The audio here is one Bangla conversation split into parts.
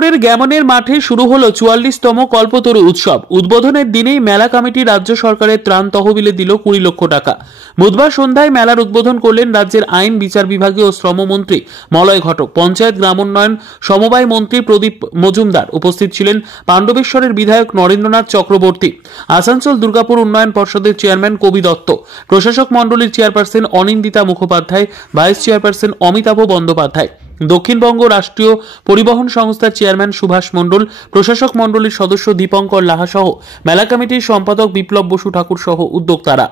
দুর্গাপুরের গ্যামনের মাঠে শুরু হলো 44তম কল্পতরু উৎসব। উদ্বোধনের দিনেই মেলা কমিটি রাজ্য সরকারের ত্রাণ তহবিলে দিল 20 লক্ষ টাকা। বুধবার সন্ধ্যায় মেলার উদ্বোধন করলেন রাজ্যের আইন বিচার বিভাগীয় ও শ্রমমন্ত্রী মলয় ঘটক। পঞ্চায়েত গ্রামোন্নয়ন সমবায় মন্ত্রী প্রদীপ মজুমদার উপস্থিত ছিলেন। পাণ্ডবেশ্বরের বিধায়ক নরেন্দ্রনাথ চক্রবর্তী, আসানসোল দুর্গাপুর উন্নয়ন পর্ষদের চেয়ারম্যান কবি দত্ত, প্রশাসক মণ্ডলীর chairperson Anindita Mukhopadhyay, vice chairperson Amitabh Bandyopadhyay, Dakshinbanga রাষ্ট্রীয় পরিবহন সংস্থার চেয়ারম্যান সুভাষ মণ্ডল, প্রশাসক মণ্ডলীর সদস্য দীপঙ্কর লাহা সহ মেলা কমিটির সম্পাদক বিপ্লব বসু ঠাকুর সহ উদ্যোক্তারা।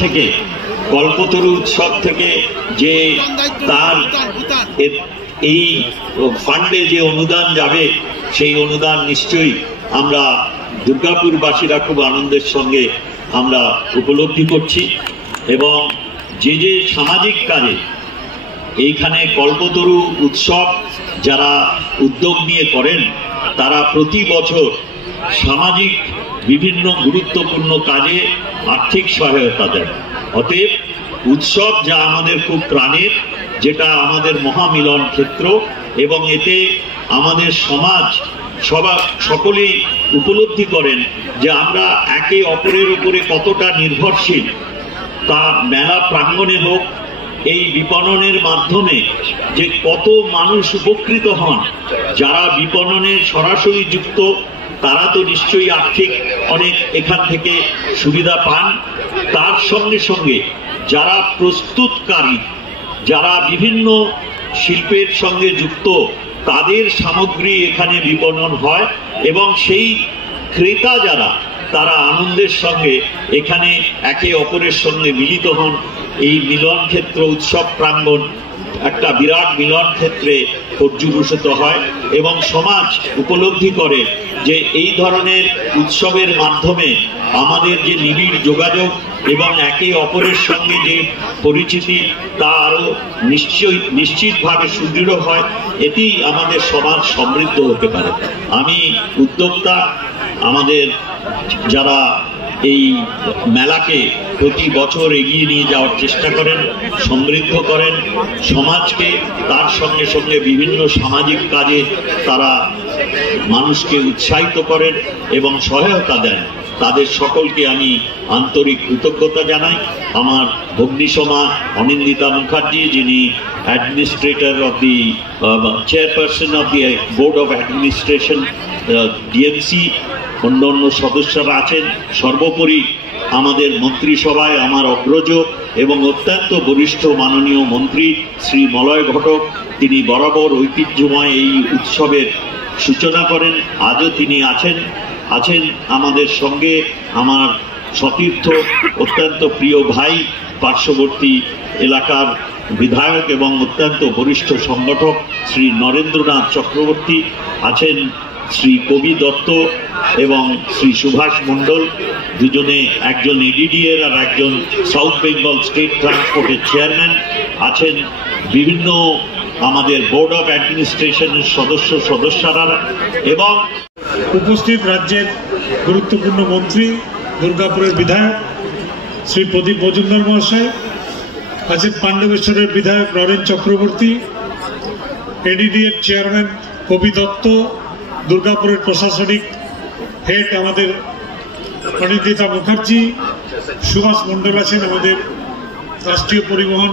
থেকে কল্পতরু উৎসব থেকে যে তার এই ফান্ডে যে অনুদান যাবে, সেই অনুদান নিশ্চয়ই আমরা দুর্গাপুরবাসীরা খুব আনন্দের সঙ্গে আমরা উপলব্ধি করছি। এবং যে যে সামাজিক কাজে এইখানে কল্পতরু উৎসব যারা উদ্যোগ নিয়ে করেন, তারা প্রতি বছর সামাজিক বিভিন্ন গুরুত্বপূর্ণ কাজে আর্থিক সহায়তা দেন। অতএব উৎসব যা আমাদের খুব প্রাণের, যেটা আমাদের মহামিলন ক্ষেত্র, এবং এতে আমাদের সমাজ সকলেই উপলব্ধি করেন যে আমরা একে অপরের উপরে কতটা নির্ভরশীল। তা মেলা প্রাঙ্গণে হোক, এই বিপণনের মাধ্যমে যে কত মানুষ উপকৃত হন, যারা বিপণনের সরাসরি যুক্ত তারা তো নিশ্চয়ই আর্থিক অনেক এখান থেকে সুবিধা পান। তার সঙ্গে সঙ্গে যারা প্রস্তুতকারী, যারা বিভিন্ন শিল্পের সঙ্গে যুক্ত, তাদের সামগ্রী এখানে বিপণন হয় এবং সেই ক্রেতা যারা, তারা আনন্দের সঙ্গে এখানে একে অপরের সঙ্গে মিলিত হন। এই মিলন ক্ষেত্র উৎসব প্রাঙ্গণ একটা বিরাট মিলন ক্ষেত্রে পর্যবসিত হয় এবং সমাজ উপলব্ধি করে যে এই ধরনের উৎসবের মাধ্যমে আমাদের যে নিবিড় যোগাযোগ এবং একে অপরের সঙ্গে যে পরিচিতি, তা আরো নিশ্চিতভাবে সুদৃঢ় হয়। এটি আমাদের সমাজ সমৃদ্ধ হতে পারে। আমি উদ্যোক্তা, আমাদের যারা এই মেলাকে প্রতি বছর এগিয়ে নিয়ে যাওয়ার চেষ্টা করেন, সমৃদ্ধ করেন সমাজকে, তার সঙ্গে সঙ্গে বিভিন্ন সামাজিক কাজে তারা মানুষকে উৎসাহিত করেন এবং সহায়তা দেন, তাদের সকলকে আমি আন্তরিক কৃতজ্ঞতা জানাই। আমার ভগ্নীসমা অনিন্দিতা মুখার্জি, যিনি administrator of the chairperson of the board of administration DMC, অন্যান্য সদস্যরা আছেন। সর্বোপরি আমাদের মন্ত্রিসভায় আমার অগ্রজ এবং অত্যন্ত বরিষ্ঠ মাননীয় মন্ত্রী শ্রী মলয় ঘটক, তিনি বরাবর ঐতিহ্যময় এই উৎসবের সূচনা করেন। আজও তিনি আছেন আমাদের সঙ্গে। আমার সতীর্থ, অত্যন্ত প্রিয় ভাই, পার্শ্ববর্তী এলাকার বিধায়ক এবং অত্যন্ত বরিষ্ঠ সংগঠক শ্রী নরেন্দ্রনাথ চক্রবর্তী আছেন, শ্রী কবি দত্ত এবং শ্রী সুভাষ মণ্ডল, দুজনে, একজন এডিডিএর আর একজন সাউথ বেঙ্গল স্টেট ট্রান্সপোর্টের চেয়ারম্যান আছেন। বিভিন্ন আমাদের বোর্ড অফ অ্যাডমিনিস্ট্রেশনের সদস্যরা এবং উপস্থিত রাজ্যের গুরুত্বপূর্ণ মন্ত্রী, দুর্গাপুরের বিধায়ক শ্রী প্রদীপ মজুমদার মহাশয় আছেন, পাণ্ডবেশ্বরের বিধায়ক নরেন চক্রবর্তী, এডিডিএর চেয়ারম্যান কবি দত্ত, দুর্গাপুরের প্রশাসনিক হেড আমাদের অনিন্দিতা মুখার্জি, সুভাষ মণ্ডল আছেন আমাদের রাষ্ট্রীয় পরিবহন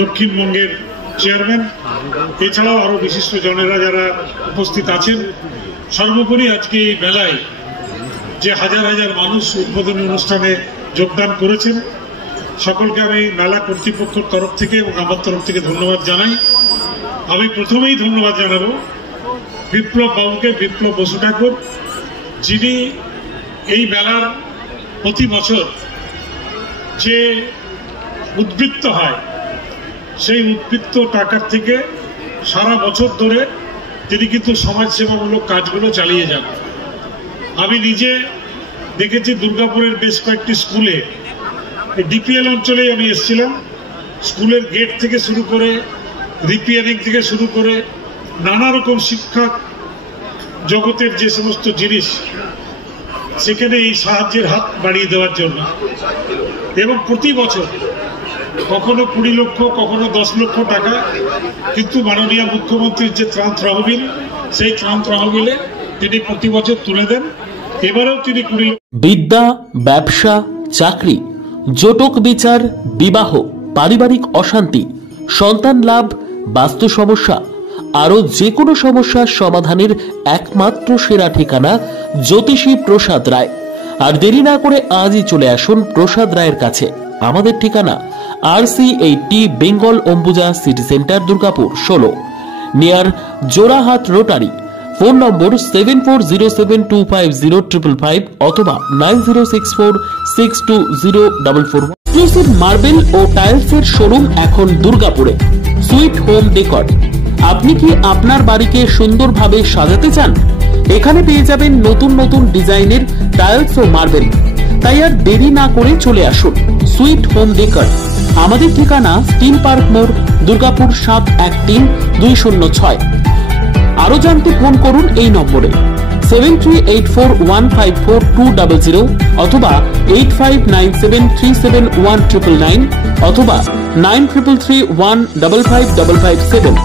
দক্ষিণবঙ্গের চেয়ারম্যান, এছাড়াও আরো বিশিষ্ট জনেরা যারা উপস্থিত আছেন। সর্বোপরি আজকে এই মেলায় যে হাজার হাজার মানুষ উদ্বোধনী অনুষ্ঠানে যোগদান করেছেন, সকলকে আমি মেলা কর্তৃপক্ষের তরফ থেকে এবং আমার তরফ থেকে ধন্যবাদ জানাই। আমি প্রথমেই ধন্যবাদ জানাবো বিপ্লব বাবুকে, বিপ্লব বসু ঠাকুর, যিনি এই মেলার প্রতি বছর যে উদ্বৃত্ত হয়, সেই উদ্বৃত্ত টাকার থেকে সারা বছর ধরে তিনি কিন্তু সমাজসেবামূলক কাজগুলো চালিয়ে যান। আমি নিজে দেখেছি দুর্গাপুরের বেশ কয়েকটি স্কুলে, ডিপিএল অঞ্চলেই আমি এসেছিলাম, স্কুলের গেট থেকে শুরু করে রিপেয়ারিং থেকে শুরু করে নানা রকম শিক্ষা জগতের যে সমস্ত জিনিস, সেখানে এই সাহায্যের হাত বাড়িয়ে দেওয়ার জন্য। এবং প্রতি বছর কখনো 20 লক্ষ, কখনো 10 লক্ষ টাকা, কিন্তু মাননীয় মুখ্যমন্ত্রীর যে ত্রাণ তহবিল, সেই ত্রাণ তহবিলে তিনি প্রতি বছর তুলে দেন। এবারেও তিনি 20 বিদ্যা, ব্যবসা, চাকরি, জটক বিচার, বিবাহ, পারিবারিক অশান্তি, সন্তান লাভ, বাস্তু সমস্যা, আরো যে কোনো সমস্যার সমাধানের একমাত্র সেরা ঠিকানা জ্যোতিষী প্রসাদ রায়। আর দেরি না করে আজই চলে আসুন প্রসাদ রায়ের কাছে। আমাদের ঠিকানা RC80 Bengal Ambuja city centre, Durgapur 16, near Jorhat rotary. Phone নম্বর 7407250555 অথবা 9064620441। এক্সক্লুসিভ মার্বেল ও টাইলসের শোরুম এখন দুর্গাপুরে। Sweet home decor. আপনি কি আপনার বাড়িকে সুন্দরভাবে সাজাতে চান? এখানে পেয়ে যাবেন নতুন নতুন ডিজাইনের টাইলস ও মার্বেল। তাই আর দেরি না করে চলে আসুন সুইট হোম ডেকর। আমাদের ঠিকানা স্টিল পার্ক মোড়, দুর্গাপুর 713206। আরো জানতে ফোন করুন এই নম্বরে 7384154200 অথবা 8597371999 অথবা 9333155557।